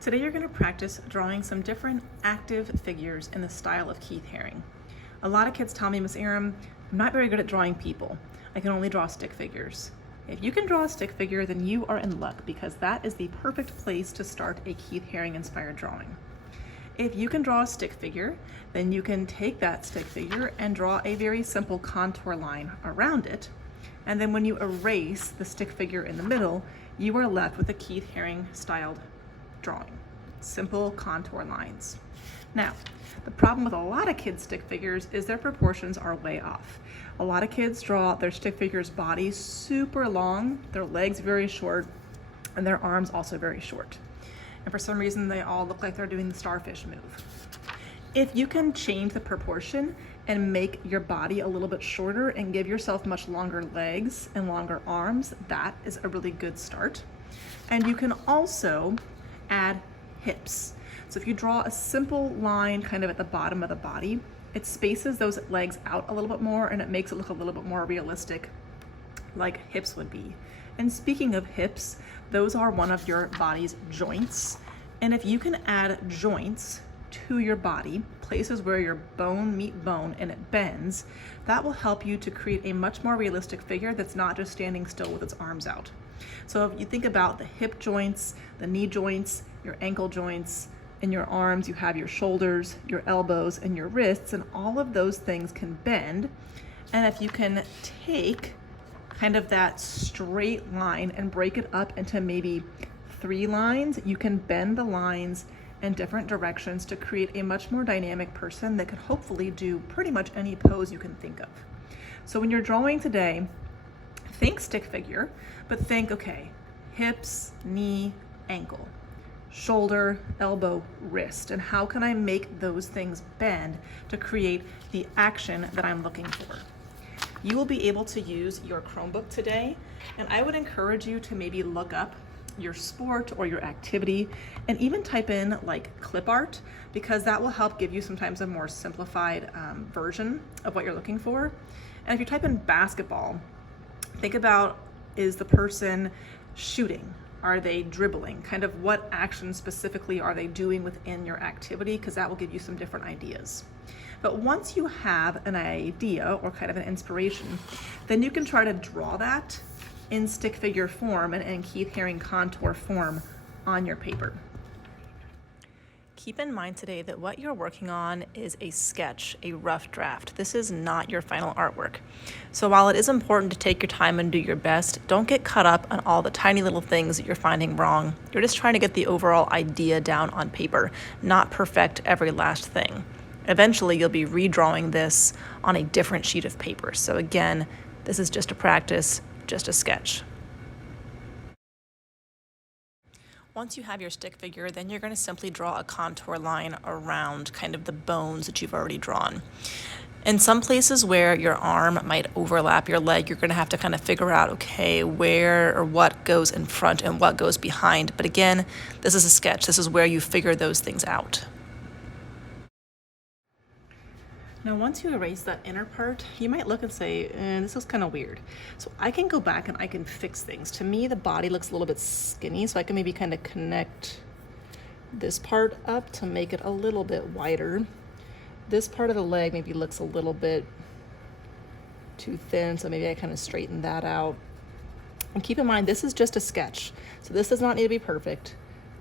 Today you're going to practice drawing some different active figures in the style of Keith Haring. A lot of kids tell me, Miss Aram, I'm not very good at drawing people. I can only draw stick figures. If you can draw a stick figure, then you are in luck because that is the perfect place to start a Keith Haring inspired drawing. If you can draw a stick figure, then you can take that stick figure and draw a very simple contour line around it. And then when you erase the stick figure in the middle, you are left with a Keith Haring styled drawing. Simple contour lines. Now, the problem with a lot of kids' stick figures is their proportions are way off. A lot of kids draw their stick figure's body super long, their legs very short, and their arms also very short. And for some reason, they all look like they're doing the starfish move. If you can change the proportion and make your body a little bit shorter and give yourself much longer legs and longer arms, that is a really good start. And you can also add hips. So if you draw a simple line kind of at the bottom of the body, it spaces those legs out a little bit more and it makes it look a little bit more realistic, like hips would be. And speaking of hips, those are one of your body's joints. And if you can add joints to your body, places where your bone meet bone and it bends, that will help you to create a much more realistic figure that's not just standing still with its arms out. So if you think about the hip joints, the knee joints, your ankle joints, in your arms, you have your shoulders, your elbows, and your wrists, and all of those things can bend. And if you can take kind of that straight line and break it up into maybe 3 lines, you can bend the lines in different directions to create a much more dynamic person that could hopefully do pretty much any pose you can think of. So when you're drawing today, think stick figure, but think, okay, hips, knee, ankle, shoulder, elbow, wrist, and how can I make those things bend to create the action that I'm looking for? You will be able to use your Chromebook today, and I would encourage you to maybe look up your sport or your activity and even type in like clip art, because that will help give you sometimes a more simplified version of what you're looking for. And if you type in basketball, think about, is the person shooting? Are they dribbling? Kind of what action specifically are they doing within your activity? Because that will give you some different ideas. But once you have an idea or kind of an inspiration, then you can try to draw that in stick figure form and in Keith Haring contour form on your paper. Keep in mind today that what you're working on is a sketch, a rough draft. This is not your final artwork. So while it is important to take your time and do your best, don't get caught up on all the tiny little things that you're finding wrong. You're just trying to get the overall idea down on paper, not perfect every last thing. Eventually, you'll be redrawing this on a different sheet of paper. So again, this is just a practice, just a sketch. Once you have your stick figure, then you're going to simply draw a contour line around kind of the bones that you've already drawn. In some places where your arm might overlap your leg, you're going to have to kind of figure out, okay, where or what goes in front and what goes behind. But again, this is a sketch. This is where you figure those things out. Now, once you erase that inner part, you might look and say, this looks kind of weird. So I can go back and I can fix things. To me, the body looks a little bit skinny, so I can maybe kind of connect this part up to make it a little bit wider. This part of the leg maybe looks a little bit too thin, so maybe I kind of straighten that out. And keep in mind, this is just a sketch. So this does not need to be perfect.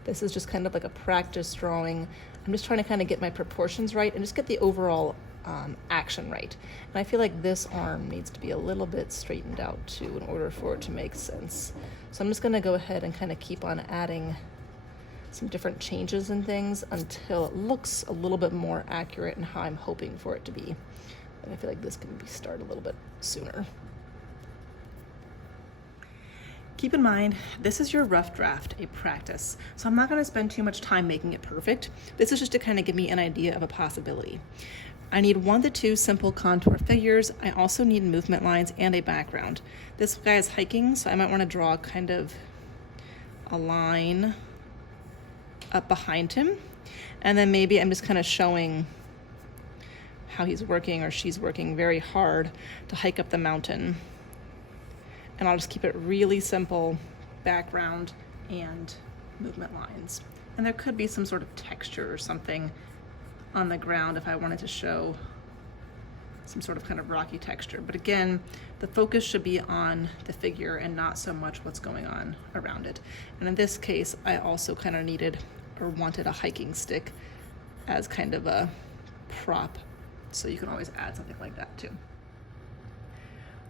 This is just kind of like a practice drawing. I'm just trying to kind of get my proportions right and just get the overall action right. And I feel like this arm needs to be a little bit straightened out too in order for it to make sense. So I'm just going to go ahead and kind of keep on adding some different changes and things until it looks a little bit more accurate in how I'm hoping for it to be. And I feel like this can be started a little bit sooner. Keep in mind, this is your rough draft, a practice. So I'm not going to spend too much time making it perfect. This is just to kind of give me an idea of a possibility. I need 1 to 2 simple contour figures. I also need movement lines and a background. This guy is hiking, so I might want to draw kind of a line up behind him. And then maybe I'm just kind of showing how he's working or she's working very hard to hike up the mountain. And I'll just keep it really simple, background and movement lines. And there could be some sort of texture or something on the ground if I wanted to show some sort of kind of rocky texture. But again, the focus should be on the figure and not so much what's going on around it. And in this case, I also kind of needed or wanted a hiking stick as kind of a prop. So you can always add something like that too.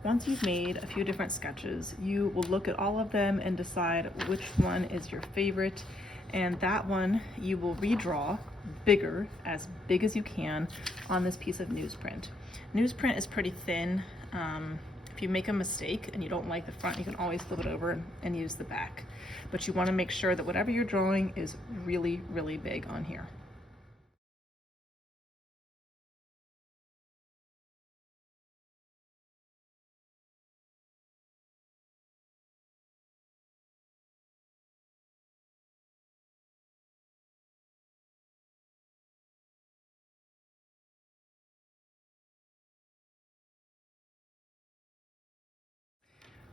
Once you've made a few different sketches, you will look at all of them and decide which one is your favorite. And that one you will redraw bigger, as big as you can, on this piece of newsprint. Newsprint is pretty thin. If you make a mistake and you don't like the front, you can always flip it over and use the back. But you want to make sure that whatever you're drawing is really, really big on here.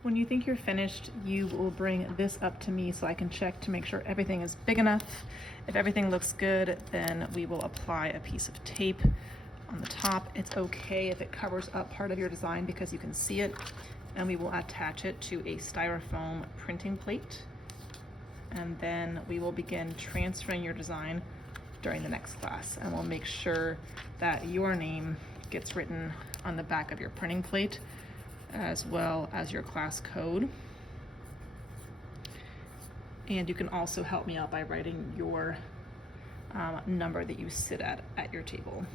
When you think you're finished, you will bring this up to me so I can check to make sure everything is big enough. If everything looks good, then we will apply a piece of tape on the top. It's okay if it covers up part of your design because you can see it. And we will attach it to a styrofoam printing plate. And then we will begin transferring your design during the next class. And we'll make sure that your name gets written on the back of your printing plate, as well as your class code. And you can also help me out by writing your number that you sit at your table.